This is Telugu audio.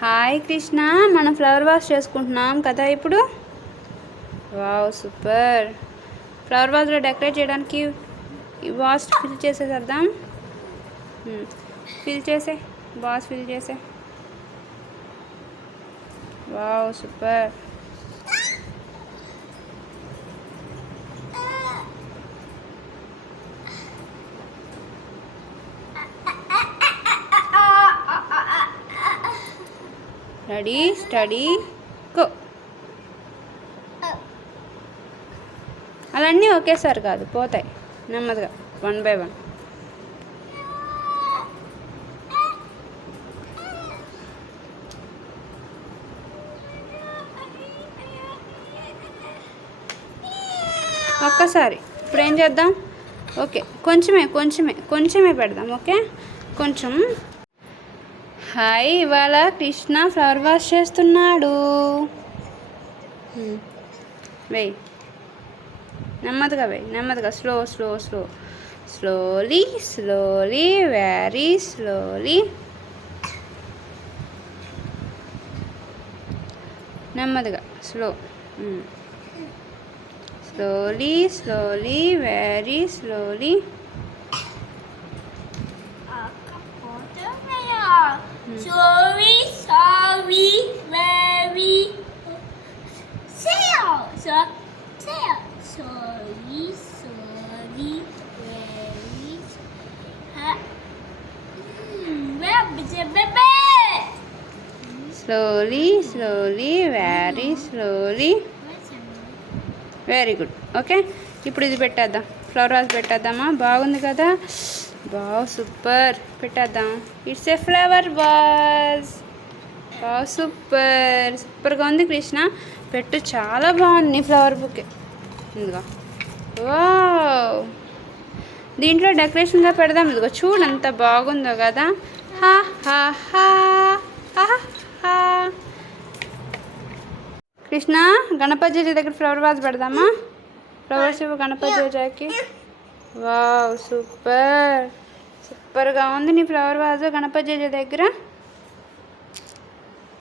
హాయ్ కృష్ణ, మనం ఫ్లవర్ వాష్ చేసుకుంటున్నాం కదా ఇప్పుడు. Wow super. ఫ్లవర్ వాజ్లో డెకరేట్ చేయడానికి వాష్ ఫిల్ చేసేసేద్దాం. ఫిల్ చేసే బాస్ ఫిల్ చేసే. Wow super. Ready steady go. అలాన్నీ ఒకేసారి కాదు, పోతాయి నెమ్మదిగా, 1 by 1. ఒక్కసారి. ఇప్పుడు ఏం చేద్దాం? ఓకే, కొంచెమే పెడదాం. ఓకే, కొంచెం. హాయ్, ఇవాళ కృష్ణ ఫ్లవర్ వాష్ చేస్తున్నాడు. వెయ్యి, నెమ్మదిగా వెయ్యి, నెమ్మదిగా, స్లోలీ, వెరీ స్లోలీ, నెమ్మదిగా, slowly, very slowly. Sorry, very slowly, very slowly. Very good. Okay, ఇప్పుడు ఇది పెట్టేద్దాం. ఫ్లవర్ వాజ్ పెట్టేద్దామా? బాగుంది కదా, వావ్ సూపర్. పెట్టేద్దాం. It's a flower vase. Wow సూపర్గా ఉంది కృష్ణ. పెట్టు, చాలా బాగుంది ఫ్లవర్ బుకే. ఇదిగో, వావ్. దీంట్లో డెకరేషన్గా పెడదాం. ఇదిగో చూడు ఎంత బాగుందో కదా. హా హా హా హా. కృష్ణ, గణపతి దగ్గర ఫ్లవర్ వాజ్ పెడదామా? ఫ్లవర్స్ ఇవ్వు గణపతి. వావ్ సూపర్గా ఉంది నీ ఫ్లవర్ వాజ్ గణపతి దగ్గర.